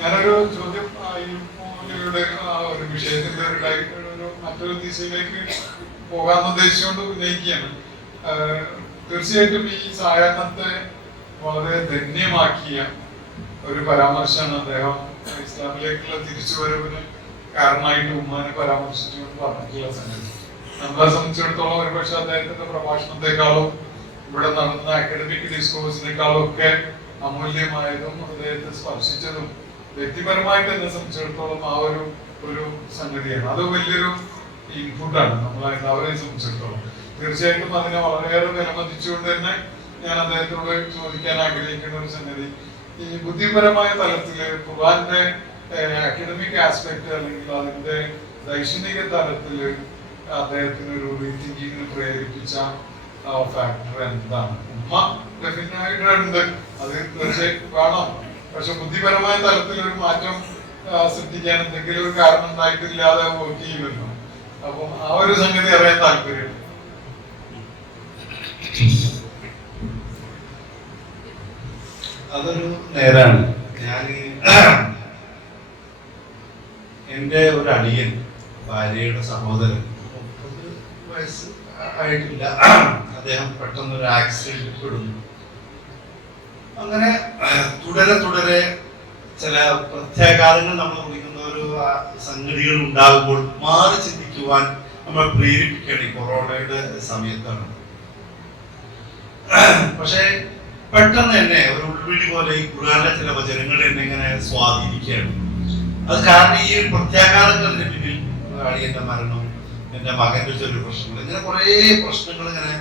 ഞാനൊരു ചോദ്യം ഈ മൂലയുടെ ഒരു വിഷയത്തിന്റെ ഒരു മറ്റൊരു ദിശയിലേക്ക് പോകാമെന്ന് ഉദ്ദേശിച്ചുകൊണ്ട് ഉന്നയിക്കുകയാണ്. തീർച്ചയായിട്ടും ഈ സായാഹ്നത്തെ വളരെ ധന്യമാക്കിയ ഒരു പരാമർശമാണ് അദ്ദേഹം ഇസ്ലാമിലേക്കുള്ള തിരിച്ചുവരവിന് കാരണമായിട്ട് ഉമ്മാനെ പരാമർശിച്ചുകൊണ്ട് പറഞ്ഞിട്ടുള്ള സംഗതി. നമ്മളെ സംബന്ധിച്ചിടത്തോളം ഒരുപക്ഷെ അദ്ദേഹത്തിന്റെ പ്രഭാഷണത്തെക്കാളും ഇവിടെ നടന്ന അക്കാഡമിക് ഡിസ്കോഴ്സിനേക്കാളും ഒക്കെ അമൂല്യമായതും അദ്ദേഹത്തെ സ്പർശിച്ചതും വ്യക്തിപരമായിട്ട് എന്നെ സംബന്ധിച്ചിടത്തോളം ആ ഒരു സംഗതിയാണ്. അത് വലിയൊരു ഇൻപുട്ടാണ് നമ്മളെ എല്ലാവരെയും സംബന്ധിച്ചിടത്തോളം. തീർച്ചയായിട്ടും അതിനെ വളരെയേറെ വിലമതിച്ചുകൊണ്ട് തന്നെ ഞാൻ അദ്ദേഹത്തോട് ചോദിക്കാൻ ആഗ്രഹിക്കുന്ന ഒരു സംഗതി, ഈ ബുദ്ധിപരമായ തലത്തില് ഖുർആന്റെ അക്കാഡമിക് ആസ്പെക്ട് അല്ലെങ്കിൽ അതിന്റെ ദൈക്ഷണിക തലത്തില് അദ്ദേഹത്തിന് ഒരു റീതിങ്കിങ്ങിന് പ്രേരിപ്പിച്ച ഫാക്ടർ എന്താണ്? ഉമ്മ ഡെഫിനറ്റായിട്ടുണ്ട്, അത് തീർച്ചയായിട്ടും കാണാം. പക്ഷെ ബുദ്ധിപരമായ തലത്തിൽ ഒരു മാറ്റം സൃഷ്ടിക്കാൻ എന്തെങ്കിലും ഒരു കാരണം ഉണ്ടായിട്ടില്ലാതെ വർക്ക് ചെയ്യുമല്ലോ. അപ്പം ആ ഒരു സംഗതി അറിയാൻ താല്പര്യം. അതൊരു നേരാണ്. ഞാൻ എൻ്റെ ഒരു അടിയൻ, ഭാര്യയുടെ സഹോദരൻ, 30 വയസ്സ് ആയിട്ടില്ല, അദ്ദേഹം പെട്ടെന്നൊരു ആക്സിഡന്റിൽ പെടുന്നു. അങ്ങനെ തുടരെ ചില പ്രത്യാഘാതങ്ങൾ നമ്മൾ കുറിക്കുന്ന ഒരു സംഗതികൾ ഉണ്ടാകുമ്പോൾ മാറി ചിന്തിക്കുവാൻ നമ്മൾ പ്രേരിപ്പിക്കുകയാണ് ഈ കൊറോണയുടെ സമയത്താണ്. പക്ഷെ പെട്ടെന്ന് തന്നെ ഒരു ഉൾവിളി പോലെ ഈ ഖുർആനിലെ ചില വചനങ്ങൾ എന്നെ ഇങ്ങനെ സ്വാധീനിക്കുകയാണ്. അത് കാരണം ഈ ഒരു പ്രത്യാഘാതങ്ങളുടെ പിന്നിൽ അടിയന്റെ മരണം, എന്റെ മകന്റെ ചെറിയ പ്രശ്നങ്ങൾ, ഇങ്ങനെ കുറെ പ്രശ്നങ്ങൾ ഇങ്ങനെ.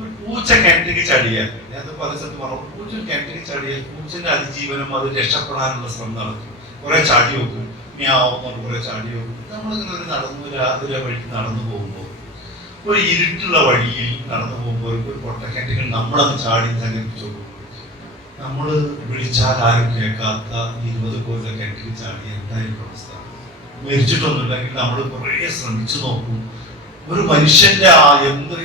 ഒരു പൂച്ച കിണറ്റിക്ക് ചടിയാൽ, ഞാൻ പല സ്ഥലത്ത് പറഞ്ഞു, പൂച്ച കിണറ്റിക്ക് ചടിയാൽ പൂച്ചന്റെ അതിജീവനം അത് രക്ഷപ്പെടാനുള്ള ശ്രമം നടക്കും. കുറെ ചാടി വെക്കും, ഞാവുന്നുണ്ട്, കുറെ ചാടി വെക്കും. നമ്മളിങ്ങനെ ഒരു രാത്രി വഴിക്ക് നടന്നു പോകുമ്പോൾ, ഒരു ഇരുട്ടുള്ള വഴിയിൽ നടന്നു പോകുമ്പോൾ ഒരു പൊട്ടക്കിണറ്റിൽ നമ്മളങ്ങ് ചാടി സംഘടിപ്പിച്ചു കൊടുക്കും. നമ്മള് വിളിച്ചാൽ ആരും കേൾക്കാത്ത 20 കൊല്ലം കിണറ്റിൽ ചാടി എന്തായിരിക്കും അവസ്ഥ? മരിച്ചിട്ടൊന്നുമില്ലെങ്കിൽ നമ്മൾ കുറെ ശ്രമിച്ചു നോക്കും. ഒരു മനുഷ്യന്റെ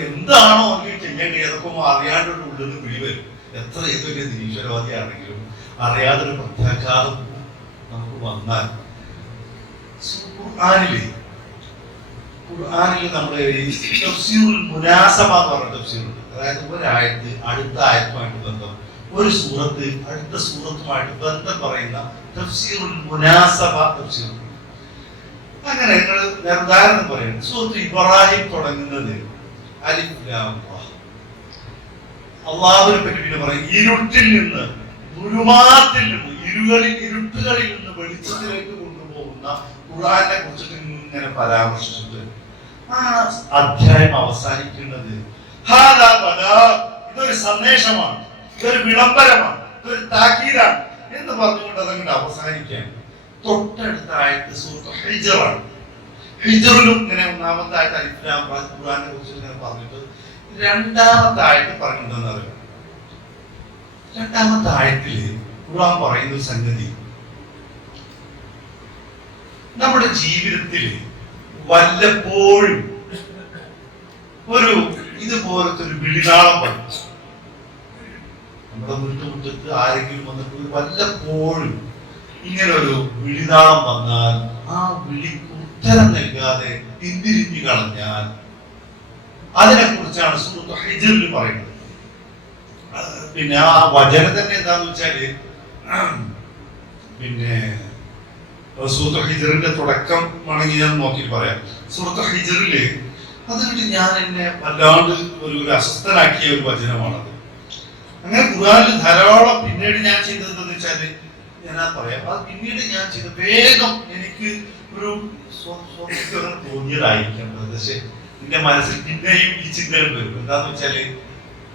എന്താണോ അല്ലെങ്കിൽ ചെയ്യേണ്ടത് അതൊക്കെ അറിയാണ്ടൊരു ഉള്ളിൽ വിളി വരും. എത്ര വലിയ നിരീശ്വരവാദിയാണെങ്കിലും അറിയാതൊരു പ്രത്യാഘാതം നമുക്ക് വന്നാൽ, ഖുർആനില് നമ്മുടെ തഫ്സീറുൽ മുനാസബ എന്ന് പറഞ്ഞ തഫ്സീറുണ്ട്. അതായത് ഒരായത്ത് അടുത്ത ആയത്തുമായിട്ട് ബന്ധം, ഒരു സൂറത്ത് അടുത്ത സൂറത്തുമായിട്ട് ബന്ധം പറയുന്ന തഫ്സീറുൽ മുനാസബ തഫ്സീർ. അങ്ങനെ ഞാൻ ഉദാഹരണം പറയുന്നു. സൂറത്ത് ഇബ്രാഹിം തുടങ്ങുന്നത് അലിഫ് ലാം റാ. അള്ളാഹുവിനെ പറ്റി പിന്നെ പറയും, ഇരുട്ടിൽ നിന്ന്, ദുരുമാത്തിൽ നിന്ന്, ഇരുട്ടുകളിൽ നിന്ന് വെളിച്ചത്തിലേക്ക് കൊണ്ടുപോകുന്ന ഖുർആനെ കുറിച്ചിട്ട് ഇങ്ങനെ പരാമർശിച്ചിട്ട് ആ അധ്യായം അവസാനിക്കുന്നത് ഇതൊരു സന്ദേശമാണ്, ഇതൊരു വിളംബരമാണ്, ഇതൊരു താക്കീതാണ് എന്ന് പറഞ്ഞുകൊണ്ട് അതങ്ങോട്ട് അവസാനിക്കുകയാണ്. തൊട്ടടുത്ത ആയത്ത് സൂറത്ത് ഹിജ്റാണ്. ഹിജ്റിലും ഇങ്ങനെ ഒന്നാമത്തെ ആയത്ത് അലിഫ് ലാം റാ ഖുർആനെ കുറിച്ച് ഇങ്ങനെ പറഞ്ഞിട്ട് രണ്ടാമത്തെ ആയത്ത് പറഞ്ഞിട്ടുണ്ടെന്ന് അറിയാം. രണ്ടാമത്തെ ആയത്തില് ഖുർആൻ പറയുന്ന ഒരു സംഗതി, നമ്മുടെ ജീവിതത്തിൽ വല്ലപ്പോഴും ഒരു ഇതുപോലത്തെ ഒരു വിളിനാളം വന്നു. നമ്മുടെ വീട്ടുമുറ്റത്ത് ആരെങ്കിലും വന്നിട്ട് വല്ലപ്പോഴും ഇങ്ങനെ ഒരു വിളിനാളം വന്നാൽ ആ വിളിക്ക് ഉത്തരം നൽകാതെ പിന്തിരിഞ്ഞു കളഞ്ഞാൽ അതിനെ കുറിച്ചാണ് സൂറത്ത് ഹിജ്റിൽ പറയുന്നത്. പിന്നെ ആ വചനം തന്നെ എന്താന്ന് വെച്ചാല്, പിന്നെ സൂറത്ത് ഹിജ്റിന്റെ തുടക്കം ആണെങ്കിൽ ഞാൻ നോക്കി പറയാം. സൂറത്ത് ഹിജ്റില് അതുകൊണ്ട് ഞാൻ എന്നെ വല്ലാണ്ട് ഒരു അസ്വസ്ഥനാക്കിയ ഒരു വചനമാണത്. അങ്ങനെ ഖുർആനിൽ ധാരാളം പിന്നീട് ഞാൻ ചെയ്തത് എന്താന്ന് വെച്ചാല് ഞാൻ പറയാം. അത് പിന്നീട് ഞാൻ ചെയ്ത വേഗം എനിക്ക് ഒരു തോന്നിയതായിരിക്കാം. പക്ഷെ എന്റെ മനസ്സിൽ പിന്നെയും ഈ ചിന്തകൾ വരും. എന്താന്ന് വെച്ചാല്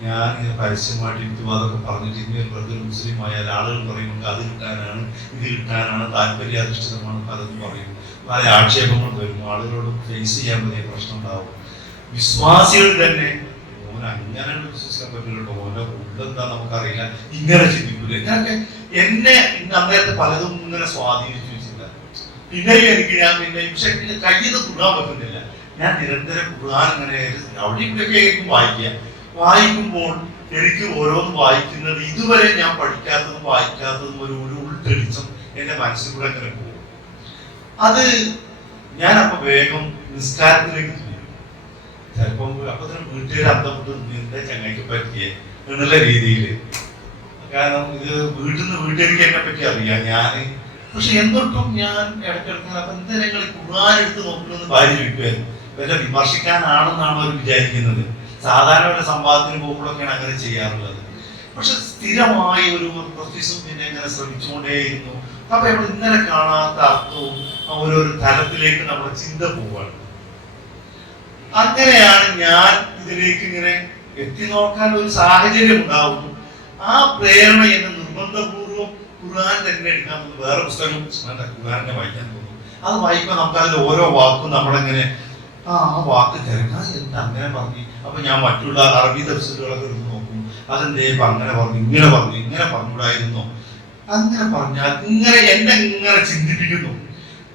ഞാൻ ഇങ്ങനെ പരസ്യമായിട്ട് യുക്തിവാദമൊക്കെ പറഞ്ഞിട്ട് ഇങ്ങനെ വെറുതെ മുസ്ലിം ആയാൽ ആളുകൾ പറയുമ്പോൾ അത് കിട്ടാനാണ്, ഇത് കിട്ടാനാണ്, താല്പര്യാധിഷ്ഠിതമാണ് പലതും പറയും. പല ആക്ഷേപങ്ങൾ വരും, ആളുകളോട് ഫേസ് ചെയ്യാൻ വലിയ പ്രശ്നം ഉണ്ടാവും. വിശ്വാസികൾ തന്നെ ഓൻ അങ്ങനെ വിശ്വസിക്കാൻ പറ്റില്ലല്ലോ, ഓന്റെ ഉള്ളെന്താ നമുക്കറിയില്ല, ഇങ്ങനെ ചിന്തിക്കൂല. ഇങ്ങനൊക്കെ എന്നെ അന്നേരത്തെ പലതും ഇങ്ങനെ സ്വാധീനിച്ചു വെച്ചില്ല. പിന്നെയും എനിക്ക് ഞാൻ പക്ഷെ കയ്യിൽ നിന്ന് കുടാൻ പറ്റുന്നില്ല. ഞാൻ നിരന്തരം ഖുർആൻ ഇങ്ങനെ അവിടെ ഇവിടെയൊക്കെ ആയിരിക്കും വായിക്കുമ്പോൾ എനിക്ക് ഓരോന്ന് വായിക്കുന്നത് ഇതുവരെ ഞാൻ പഠിക്കാത്തതും വായിക്കാത്തതും ഒരു ഉൾത്തെളിച്ചം എന്റെ മനസ്സിൽ കൂടെ അങ്ങനെ പോകും. അത് ഞാനപ്പോ വേഗം നിസ്കാരത്തിലേക്ക് തിരിയും. ചിലപ്പം അപ്പൊ തന്നെ വീട്ടുകാർ അന്തപ്പെട്ട് നിന്റെ ചങ്ങയ്ക്ക് പറ്റിയേ എന്നുള്ള രീതിയിൽ. കാരണം ഇത് വീട്ടുകാർക്ക് എന്നെ പറ്റി അറിയാം ഞാൻ. പക്ഷെ എന്നിട്ടും ഞാൻ ഇടയ്ക്കിടയ്ക്ക് അപ്പൊ എന്താ നിങ്ങൾ ഖുർആൻ എടുത്ത് നോക്കണമെന്ന് ഭാര്യ ചോദിക്കുമായിരുന്നു. വല്ല വിമർശിക്കാനാണെന്നാണ് അവർ വിചാരിക്കുന്നത്. സാധാരണ വല്ല സംവാദത്തിന് പോകുമ്പോഴൊക്കെയാണ് അങ്ങനെ ചെയ്യാറുള്ളത്. പക്ഷെ സ്ഥിരമായി ഒരു പ്രൊഫീസും പിന്നെ ഇങ്ങനെ ശ്രമിച്ചുകൊണ്ടേയിരുന്നു. അപ്പൊ നമ്മൾ ഇന്നലെ കാണാത്ത അർത്ഥവും ഓരോരോ തലത്തിലേക്ക് നമ്മുടെ ചിന്ത പോവാണ്. അങ്ങനെയാണ് ഞാൻ ഇതിലേക്ക് ഇങ്ങനെ എത്തി നോക്കാൻ ഒരു സാഹചര്യം ഉണ്ടാവുന്നു. ആ പ്രേരണ എന്നെ നിർബന്ധപൂർവ്വം ഖുർആൻ തന്നെ എടുക്കാൻ വേറെ പുസ്തകം ഖുർആനെ വായിക്കാൻ തോന്നും. അത് വായിക്കുമ്പോൾ നമുക്ക് അതിൽ ഓരോ വാക്കും നമ്മളെങ്ങനെ ആ വാക്ക് തിരക്കാൻ എന്താ അങ്ങനെ പറഞ്ഞു. അപ്പൊ ഞാൻ മറ്റുള്ള അറബി തഫ്സീറുകളൊക്കെ എടുത്ത് നോക്കും. അതെന്തേ അങ്ങനെ പറഞ്ഞു ഇങ്ങനെ പറഞ്ഞുകൂടായിരുന്നോ, അങ്ങനെ പറഞ്ഞാൽ ഇങ്ങനെ എന്നെ ഇങ്ങനെ ചിന്തിപ്പിക്കുന്നു.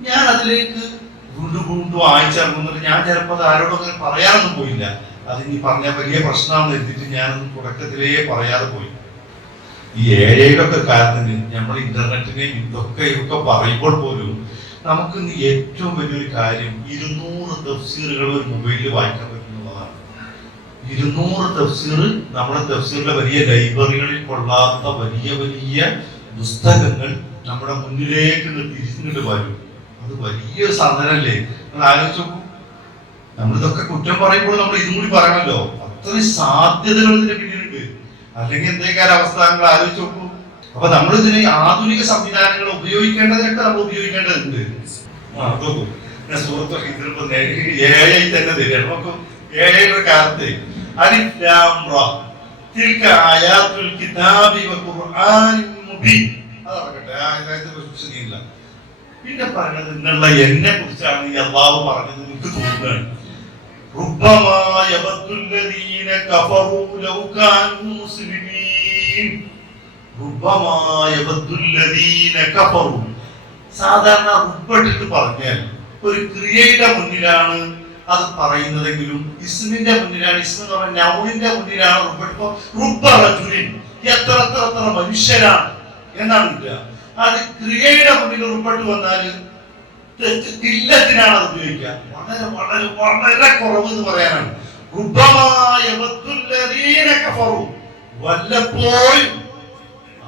ഞാൻ അതിലേക്ക് വീണ്ടും വായിച്ചിറങ്ങുന്നിട്ട് ഞാൻ ചിലപ്പോൾ അത് ആരോടും അങ്ങനെ പറയാനൊന്നും പോയില്ല. അത് ഇനി പറഞ്ഞാൽ വലിയ പ്രശ്നമാണെന്ന് എത്തിയിട്ട് ഞാനൊന്നും തുടക്കത്തിലേ പറയാതെ പോയി. ഈ ഏഴയുടെ കാലത്തിന് നമ്മൾ ഇന്റർനെറ്റിനെയും ഇതൊക്കെ പറയുമ്പോൾ പോലും നമുക്ക് ഏറ്റവും വലിയൊരു കാര്യം 200 തഫ്സീറുകൾ ഒരു മൊബൈലിൽ വായിക്കാൻ പറ്റുന്നതാണ്. 200 തഫ്സീർ നമ്മുടെ തഫ്സീറിലെ വലിയ ലൈബ്രറികളിൽ കൊള്ളാത്ത വലിയ വലിയ പുസ്തകങ്ങൾ നമ്മുടെ മുന്നിലേക്ക് തിരിച്ചിട്ട് വരും. അത് വലിയൊരു സാധനല്ലേ. നമ്മൾ ആലോചിച്ച് നോക്കൂ. നമ്മളിതൊക്കെ കുറ്റം പറയുമ്പോൾ നമ്മൾ ഇതും കൂടി പറയണല്ലോ. അത്രയും സാധ്യതകൾ ഇതിന്റെ പിന്നിലുണ്ട്. അല്ലെങ്കിൽ എന്തൊക്കെ അവസ്ഥ നിങ്ങൾ ആലോചിച്ച് നോക്കൂ. അപ്പൊ നമ്മൾ ഇതിന് ആധുനിക സംവിധാനങ്ങൾ ഉപയോഗിക്കേണ്ടതിനൊക്കെ നമ്മൾ ഉപയോഗിക്കേണ്ടതുണ്ട്. സുഹൃത്തൊക്കെ AI തന്നെ തരും. നമുക്ക് AI കാലത്ത് പിന്നെ പറഞ്ഞത് എന്നുള്ള എന്നെ കുറിച്ചാണ് ഈ അല്ലാഹു പറഞ്ഞത്. എനിക്ക് തോന്നുകയാണ് സാധാരണ റുബ്ബിട്ട് പറഞ്ഞാൽ ഒരു ക്രിയയുടെ മുന്നിലാണ് അത് പറയുന്നതെങ്കിലും ഇസ്മിന്റെ മുന്നിലാണ്, ഇസ്മ എന്ന് പറഞ്ഞ നൗണിന്റെ മുന്നിലാണ് റുബ്ബിട്ട്. റുബ്ബറജുലിൻ എത്ര മനുഷ്യരാണ് എന്നാണ് ഇല്ല. അത് ക്രിയയുടെ മുന്നിൽ റുബ്ബിട്ട് വന്നാൽ ഇല്ലത്തിനാണ് അത് ഉപയോഗിക്കുക. വളരെ വളരെ വളരെ കുറവ് എന്ന് പറയാനാണ്. വല്ലപ്പോഴും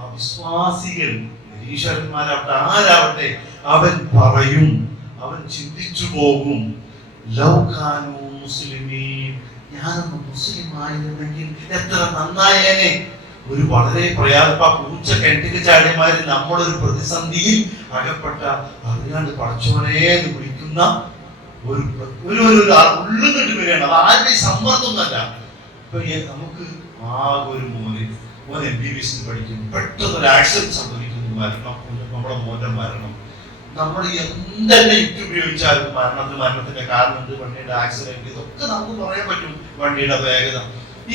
അവിശ്വാസികൾ നിരീശ്വരന്മാരാവട്ടെ ആരാവട്ടെ അവൻ പറയും, അവൻ ചിന്തിച്ചു പോകും, ലൗകാനു മുസ്ലിമീൻ, ഞാനൊന്ന് മുസ്ലിം ആയിരുന്നെങ്കിൽ എത്ര നന്നായേനെ. ഒരു വളരെ പൂച്ച കെട്ടിക്ക് ചാടിയമാര് നമ്മളൊരു പ്രതിസന്ധിയിൽ അകപ്പെട്ട അറിയാണ്ട് പടച്ചോനെ എന്ന് വിളിക്കുന്ന ഒരു ഉള്ളുന്നിട്ട് വരികയാണ്. അത് ആരുടെയും സമ്മർദ്ദമൊന്നല്ല. ഇപ്പൊ നമുക്ക് ആകെ ഒരു മോന് MBBS പഠിക്കും, പെട്ടെന്ന് ഒരു ആക്സിഡന്റ് സംഭവിക്കുന്നു, മരണം, നമ്മുടെ മോന്റെ മരണം. നമ്മൾ എന്തെന്നെ യുക്തി ഉപയോഗിച്ചാലും മരണത്തിന്റെ കാരണം എന്ത്, വണ്ടിയുടെ ആക്സിഡന്റ്, ഇതൊക്കെ നമുക്ക് പറയാൻ പറ്റും. വണ്ടിയുടെ വേഗത,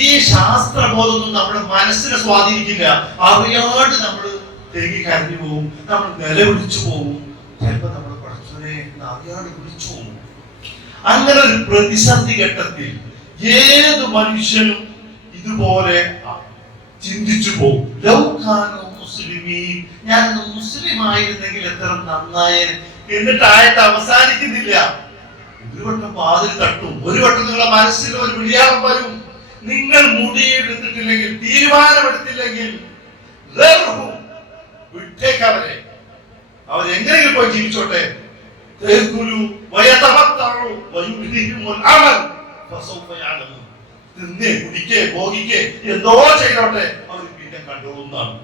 ഈ ശാസ്ത്രബോധമൊന്നും നമ്മുടെ മനസ്സിനെ സ്വാധീനിക്കില്ല. അറിയാണ്ട് നമ്മൾ തേങ്ങി കരഞ്ഞു പോകും, നമ്മൾ നിലവിളിച്ചു പോകും, ചിലപ്പോ നമ്മൾ പടച്ചോനെ അറിയാണ്ട് വിളിച്ചു പോകും. അങ്ങനെ ഒരു പ്രതിസന്ധി ഘട്ടത്തിൽ ഏത് മനുഷ്യനും ഇതുപോലെ ചിന്തിച്ചു പോകും. ലൗകാനോ മുസ്ലിമീൻ, ഞാനൊന്ന് മുസ്ലിം ആയിരുന്നെങ്കിൽ എത്ര നന്നായേനെ. എന്നിട്ട് ആയത്ത് അവസാനിക്കുന്നില്ല. ഒരു വട്ടം വാതിൽ തട്ടും, ഒരു വട്ടം നിങ്ങളുടെ മനസ്സിൽ ഒരു വിളിയാളം വരും. നിങ്ങൾ മുടിയെടുത്തിട്ടില്ലെങ്കിൽ, തീരുമാനമെടുത്തില്ലെങ്കിൽ വിട്ടേക്കവരെ, അവരെങ്ങനെയെങ്കിലും പോയി ജീവിച്ചോട്ടെ. തിന്നേ കുടിക്കേ ഭോഗിക്കേ എന്തോ ചെയ്തോട്ടെ, അവർ പിന്നെ കണ്ടോളുന്നാണ്.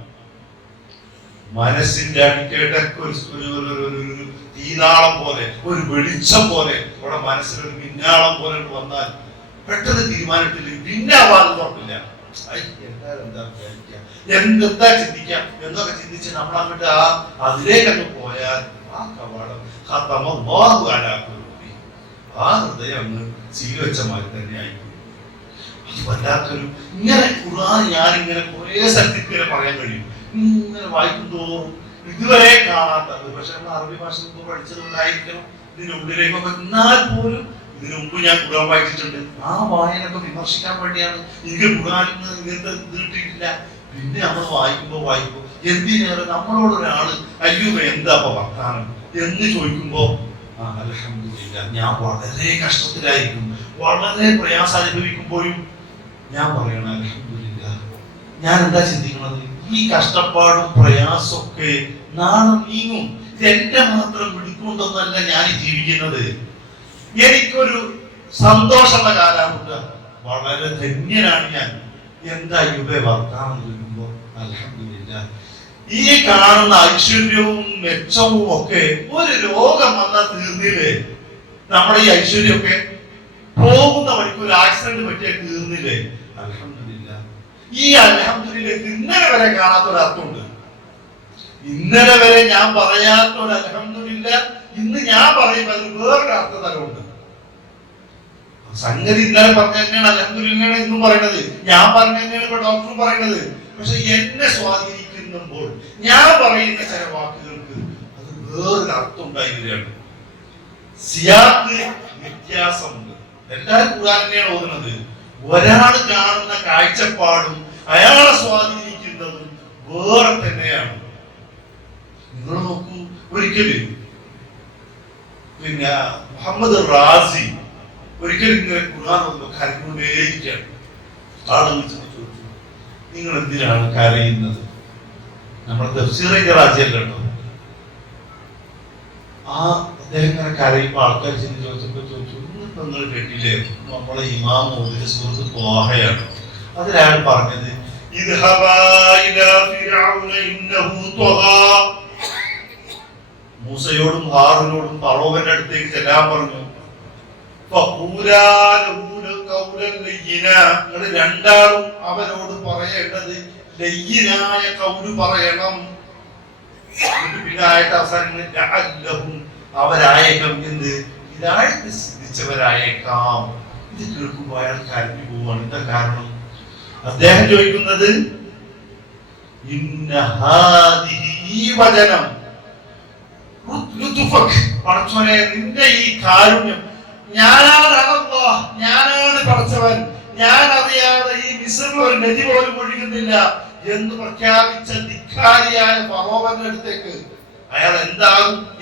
മനസ്സിന്റെ അടിക്കേട്ടൊക്കെ ഒരു തീനാളം പോലെ, ഒരു വെളിച്ചം പോലെ, അവിടെ മനസ്സിലൊരു മിന്നാളം പോലെ വന്നാൽ പെട്ടെന്ന് തീരുമാനത്തില്ലെങ്കിൽ പിന്നെ ആവാതെ തുറപ്പില്ല. എന്താ ചിന്തിക്കാം എന്നൊക്കെ ചിന്തിച്ച് നമ്മൾ അങ്ങോട്ട് അതിലേക്കങ്ങ് പോയാൽ ആ കവാടം ആ ഹൃദയം അങ്ങ് സീൽവെച്ച മാതിരി തന്നെ ആയിപ്പോയി. അത് വല്ലാത്തൊരു ഇങ്ങനെ ഖുർആൻ ഞാനിങ്ങനെ കുറെ സ്ഥലത്ത് ഇങ്ങനെ പറയാൻ കഴിയും. ഇങ്ങനെ വായിക്കും തോറും ഇതുവരെ കാണാത്തത്, പക്ഷെ നമ്മൾ അറബി ഭാഷ പഠിച്ചത് കൊണ്ടായിരിക്കണം ഇതിനുള്ളിലേക്കൊക്കെ. എന്നാൽ പോലും ഇതിനു മുമ്പ് ഞാൻ ഖുർആൻ വായിച്ചിട്ടുണ്ട്. ആ വായനൊക്കെ വിമർശിക്കാൻ വേണ്ടിയാണ്. എനിക്ക് ഖുർആൻ ഇങ്ങനത്തെ ഇത് കിട്ടിയിട്ടില്ല. പിന്നെ നമ്മൾ വായിക്കുമ്പോ എന്തിനേറെ നമ്മളോട് ഒരാള് അയ്യൂബ് എന്താ വർത്താനം എന്ന് ചോദിക്കുമ്പോ അൽഹംദുലില്ലാ ഞാൻ വളരെ കഷ്ടത്തിലായിരിക്കും, വളരെ പ്രയാസം അനുഭവിക്കുമ്പോഴും ഞാൻ പറയണം അൽഹംദുലില്ലാ. ഞാൻ എന്താ ചിന്തിക്കുന്നത്, ഈ കഷ്ടപ്പാടും പ്രയാസമൊക്കെ നാളെ നീങ്ങും. എന്റെ മാത്രം പിടിക്കൊണ്ടൊന്നല്ല ഞാൻ ജീവിക്കുന്നത്. എനിക്കൊരു സന്തോഷമുള്ള കാലമുണ്ട്, വളരെ ധന്യനാണ് ഞാൻ. എന്താ ഇവിടെ വർത്താനം ചോദിക്കുമ്പോ അൽഹംദുലില്ലാ. ഈ കാണുന്ന ഐശ്വര്യവും മെച്ചവും ഒക്കെ ഒരു രോഗം വന്നാൽ തീർന്നില്ലേ? നമ്മുടെ ഈ ഐശ്വര്യമൊക്കെ പോകുന്ന വഴിക്ക് ഒരു ആക്സിഡന്റ് പറ്റിയാൽ തീർന്നില്ലേ? അൽഹംദുലില്ലാ. ഈ അൽഹംദുലില്ലാഹ് ഇന്നലെ വരെ കാണാത്തൊരർത്ഥമുണ്ട്. ഇന്നലെ വരെ ഞാൻ പറയാത്തൊരു അൽഹംദുലില്ലാഹ് ഇന്ന് ഞാൻ പറയുമ്പോൾ അതിന് വേറൊരു അർത്ഥതലമുണ്ട്. സംഗതി ഇന്നലെ പറഞ്ഞ തന്നെയാണ് അൽഹംദുലില്ലാഹ് ഇന്നും പറയുന്നത്, ഞാൻ പറഞ്ഞ തന്നെയാണ് ഇപ്പൊ ഡോക്ടറും പറയുന്നത്. പക്ഷെ എന്നെ സ്വാധീനിക്കുമ്പോൾ ഞാൻ പറയുന്ന ചില വാക്കുകൾക്ക് അത് വേറൊരു അർത്ഥം ഉണ്ടായി വരികയാണ്. സിയാക്ക് വ്യത്യാസമുണ്ട്. എല്ലാവരും ഖുർആൻ തന്നെയാണ് ഓതുന്നത്. ഒരാൾ കാണുന്ന കാഴ്ചപ്പാടും അയാളെ സ്വാധീനിക്കുന്നതും വേറെ തന്നെയാണ്. നിങ്ങൾ നോക്കൂ, ഒരിക്കലും പിന്നെ മുഹമ്മദ് റാസി ഒരിക്കലും ഇങ്ങനെ ഖുർആൻ ഓതുമ്പോൾ കരഞ്ഞുകൊണ്ടേയിരിക്കുകയാണ്. ആളുകൾ ചോദിച്ചു, നിങ്ങൾ എന്തിനാണ് കരയുന്നത്? നമ്മുടെ തഫ്സീർ റാസിയല്ല കേട്ടോ. അദ്ദേഹം ഇങ്ങനെ കരയുമ്പോൾ ആൾക്കാർ ചെന്ന് ചോദിച്ചു, ഇന്നിപ്പോ നിങ്ങൾ കേട്ടില്ലേ നമ്മളെ ഇമാം ഓതിയ സൂറത്ത് ത്വാഹയാണ്. അതിലയാൾ പറഞ്ഞത് മൂസയോടും ഹാറൂനോടും ഫറോവന്റെ അടുത്തേക്ക് ചെല്ലാൻ പറഞ്ഞു. രണ്ടാളും അവരോട് പറയേണ്ടത് ലയ്യിനായ കൗല് പറയണം. അവസാനം അവരായേക്കാം എന്ത് ഇതായിട്ട് സിദ്ധിച്ചവരായേക്കാം. ഇത് കേൾക്കുമ്പോൾ അയാൾ കരഞ്ഞു പോവാണ്. എന്താ കാരണം? അദ്ദേഹം ചോദിക്കുന്നത് ഈ വചനം പടച്ചോനെ നിന്റെ ഈ കാരുണ്യം, ഞാനാണ് പടച്ചവൻ, ഞാൻ അറിയാതെ ഈ മിസ്രിൽ ഒരു നദി പോലും ഒഴുകുന്നില്ല എന്ന് പ്രഖ്യാപിച്ച ധിക്കാരിയായ ഫറോവന്റെ അടുത്തേക്ക് അയാൾ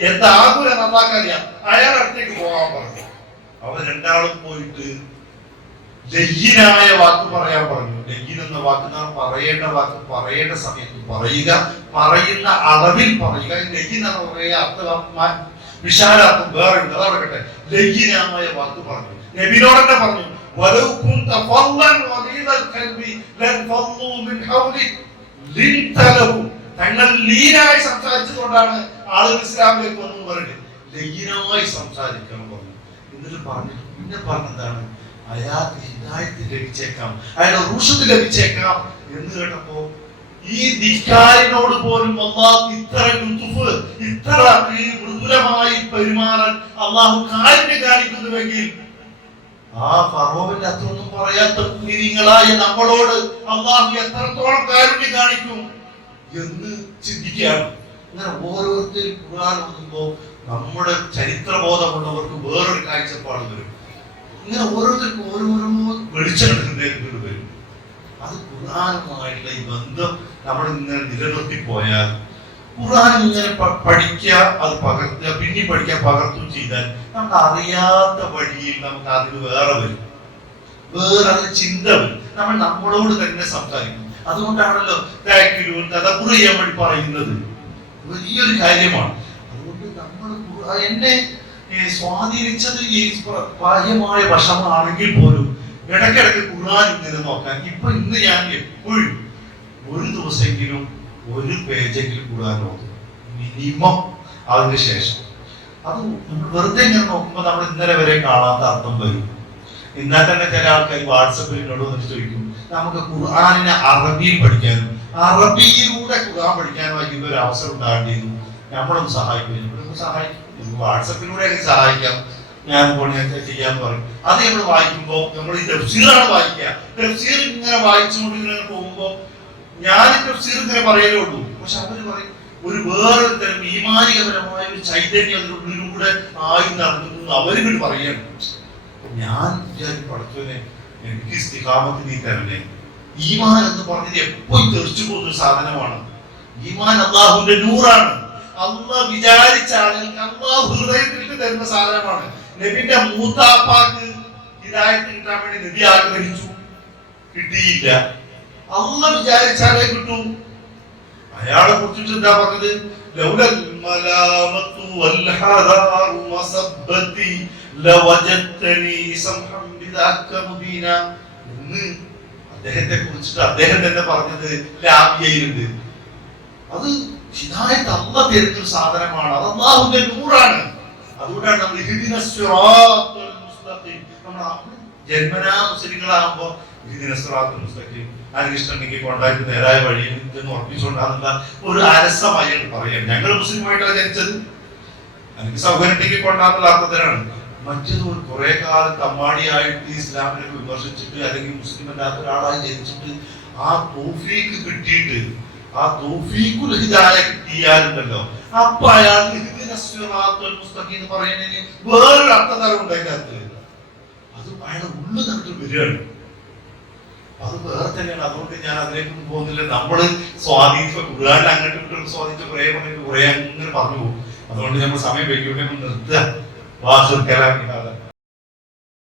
എന്താകൂല നന്നാക്കറിയാം, അയാളുടെ അടുത്തേക്ക് പോകാൻ പറഞ്ഞു. അവർ രണ്ടാളും പോയിട്ട് ലയ്യിനായ വാക്ക് പറയാൻ പറഞ്ഞു. ലയ്യിൻ എന്ന വാക്ക് നാം പറയേണ്ട വാക്ക് പറയേണ്ട സമയത്ത് പറയുക, പറയുന്ന അളവിൽ പറയുക. ലയ്യിൻ എന്ന പറയുക അർത്ഥം വിശാലാർത്ഥം വേറെ ഉണ്ട്, അതറക്കട്ടെ. ലയ്യിനായ വാക്ക് പറഞ്ഞു. നബിയോട് തന്നെ പറഞ്ഞു, തങ്ങൾ ലീനായി സംസാരിച്ചതുകൊണ്ടാണ് ആളുകൾ ഇസ്ലാമിലേക്ക് വന്നു പറഞ്ഞത്. ലയ്യിനായി സംസാരിക്കണം പറഞ്ഞു. എന്നിട്ട് പറഞ്ഞു, പിന്നെ പറഞ്ഞതാണ് അയാൾക്ക് ഹിദായത്ത് ലഭിച്ചേക്കാം, അയാളുടെ റൂഷത്ത് ലഭിച്ചേക്കാം എന്ന് കേട്ടപ്പോ ഈ ധിക്കാരിനോട് പോലും അല്ലാഹു ഇത്ര ലുത്ഫ്, ഇത്ര മൃദുലമായി പെരുമാറാൻ അല്ലാഹു കാരുണ്യം കാണിക്കുന്നുവെങ്കിൽ ആ ഫറോവന്റെ അത്രയൊന്നും പറയാത്ത കുഞ്ഞുങ്ങളായ നമ്മളോട് അല്ലാഹു എത്രത്തോളം കാരുണ്യം കാണിക്കും എന്ന് ചിന്തിക്കുകയാണ്. അങ്ങനെ ഓരോരുത്തരും ഖുർആൻ ഓതുമ്പോ നമ്മുടെ ചരിത്രബോധമുള്ളവർക്ക് വേറൊരു കാഴ്ചപ്പാട് വരും. ഇങ്ങനെ ഓരോരുത്തർക്കും ഓരോരോ വെളിച്ചെടുക്കുന്നതിന് വരും. അത് ഖുർആനുമായിട്ടുള്ള ഈ ബന്ധം നമ്മൾ ഇങ്ങനെ നിലനിർത്തി പോയാൽ, ഖുർആൻ ഇങ്ങനെ പഠിക്കുക, അത് പകർത്തുക, പിന്നെ പഠിക്കുക, പകർത്തുകയും ചെയ്താൽ നമ്മൾ അറിയാത്ത വഴിയിൽ നമുക്ക് അതിന് വേറെ വരും, വേറെ അതിന് ചിന്ത വരും. നമ്മൾ നമ്മളോട് തന്നെ സംസാരിക്കും. അതുകൊണ്ടാണല്ലോ തദബ്ബുർ ചെയ്യാൻ വേണ്ടി പറയുന്നത്. വലിയൊരു കാര്യമാണ്. അതുകൊണ്ട് നമ്മൾ എന്നെ സ്വാധീനിച്ചത് ഈ ബാഹ്യമായ വശമാണെങ്കിൽ പോലും ഇടയ്ക്കിടയ്ക്ക് ഖുർആൻ ഇങ്ങനെ നോക്കാൻ. ഇന്ന് ഞാൻ എപ്പോഴും ഒരു ദിവസമെങ്കിലും ഒരു പേജെങ്കിലും ഖുർആൻ നോക്കും, മിനിമം. അതിന് ശേഷം അത് നമ്മൾ വെറുതെ ഇങ്ങനെ നോക്കുമ്പോൾ നമ്മൾ ഇന്നലെ വരെ കാണാത്ത അർത്ഥം വരും. എന്നാൽ തന്നെ ചില ആൾക്കാർ വാട്സപ്പിൽ എന്നോട് വന്നിട്ട് ചോദിക്കും, നമുക്ക് ഖുർആനിനെ അറബിയിൽ പഠിക്കാനും അറബിയിലൂടെ ഖുർആൻ പഠിക്കാനും ആയിരിക്കും ഒരു അവസരം ഉണ്ടാകേണ്ടിയിരുന്നു. നമ്മളൊന്ന് സഹായിക്കും, സഹായിക്കും, വാട്സപ്പിലൂടെ സഹായിക്കാം, ഞാൻ ചെയ്യാന്ന് പറയും. അത് നമ്മൾ വായിക്കുമ്പോൾ നമ്മൾ ഈ തഫ്സീറാണ് വായിക്കുക. തഫ്സീർ ഇങ്ങനെ വായിച്ചുകൊണ്ട് ഇങ്ങനെ പോകുമ്പോൾ ഞാൻ തഫ്സീർ ഇങ്ങനെ പറയലേ ഉള്ളൂ. പക്ഷെ അവര് പറയും ഒരു വേറൊരു തരം ഈമാനികപരമായ ഒരു ചൈതന്യം അതിനുള്ളിലൂടെ ആയി നടന്നു അവര് പറയാണ്. ഞാൻ വിചാരിക്കും, പഠിച്ചോനെ എനിക്ക് ഇസ്തിഖാമത്ത് നീ തരണേ. ഈമാൻ എന്ന് പറഞ്ഞത് എപ്പോഴും തെറിച്ചു പോകുന്ന ഒരു സാധനമാണ്. ഈമാൻ അള്ളാഹുവിന്റെ നൂറാണ്. അള്ളാഹ് വിചാരിച്ച ആളുകൾക്ക് അള്ളാഹു ഹൃദയത്തിൽ തരുന്ന സാധനമാണ്. നബിന്റെ മൂത്താപ്പാക്ക് ഹിദായത്ത് കിട്ടാൻ വേണ്ടി നബി ആഗ്രഹിച്ചു, കിട്ടിയില്ല. അള്ളാഹ് വിചാരിച്ചാലേ കിട്ടൂ. അയാളെ കുറിച്ചിട്ട് എന്താ പറഞ്ഞത്? ലൗലൽ മലാമത്തു വൽ ഹദാറു വസബ്ബതി ലവജതനി സംഹം ബിദാക മുബീന. എന്ന് അദ്ദേഹത്തെ കുറിച്ചിട്ട് അദ്ദേഹം തന്നെ പറഞ്ഞത് ലാബിയയിലുണ്ട്. അത് ഹിദായത്ത് അല്ലാഹ് തരുന്ന ഒരു സാധനമാണ്. അത് അല്ലാഹുവിന്റെ നൂറാണ്. അതുകൊണ്ടാണ് നമ്മൾ ഇഹ്ദിനസ് സിറാത്തുൽ മുസ്തഖീം, നമ്മൾ ജന്മനാ മുസ്ലിങ്ങളാകുമ്പോൾ ഇഹ്ദിനസ് സിറാത്തുൽ മുസ്തഖീം ഇഷ്ടമുണ്ടെങ്കിൽ കൊണ്ടാക്കി നേരായ വഴിയിൽ എന്ന് ഉറപ്പിച്ചുകൊണ്ടാകുന്ന ഒരു അരസമായി പറയാം. ഞങ്ങൾ മുസ്ലിമായിട്ടാണ് ജനിച്ചത്, എനിക്ക് സൗകര്യം ഉണ്ടെങ്കിൽ കൊണ്ടാകുന്ന അർത്ഥത്തിനാണ്. മറ്റത് കുറെ കാലം തമ്മാടിയായിട്ട് ഇസ്ലാമിനെ വിമർശിച്ചിട്ട് അല്ലെങ്കിൽ മുസ്ലിം അല്ലാത്ത ഒരാളായി ജനിച്ചിട്ട് ആ തൗഫീഖ് കിട്ടിയിട്ട് ആ തൗഫീഖുൽ ഹിദായ കിട്ടിയാലുണ്ടല്ലോ, അപ്പൊ അയാൾ ഇഹ്ദിനസ് സിറാത്തുൽ മുസ്തഖീം എന്ന് പറയുന്നതിന് വേറൊരു അർത്ഥതരം ഉണ്ട് അതിന്റെ അകത്ത്. അത് അയാളുടെ ഉള്ളു നമുക്ക് വരികയാണ്. അത് വേറെ തന്നെയാണ്. അതുകൊണ്ട് ഞാൻ അതിലേക്കൊന്നും പോകുന്നില്ല. നമ്മള് സ്വാധീനിച്ച ഖുർആനിൽ അങ്ങോട്ടും ഇങ്ങോട്ടും സ്വാധീനിച്ച കുറെ അങ്ങനെ പറഞ്ഞു പോകും. അതുകൊണ്ട് നമ്മൾ സമയം വൈകിട്ട് നിർത്തുക.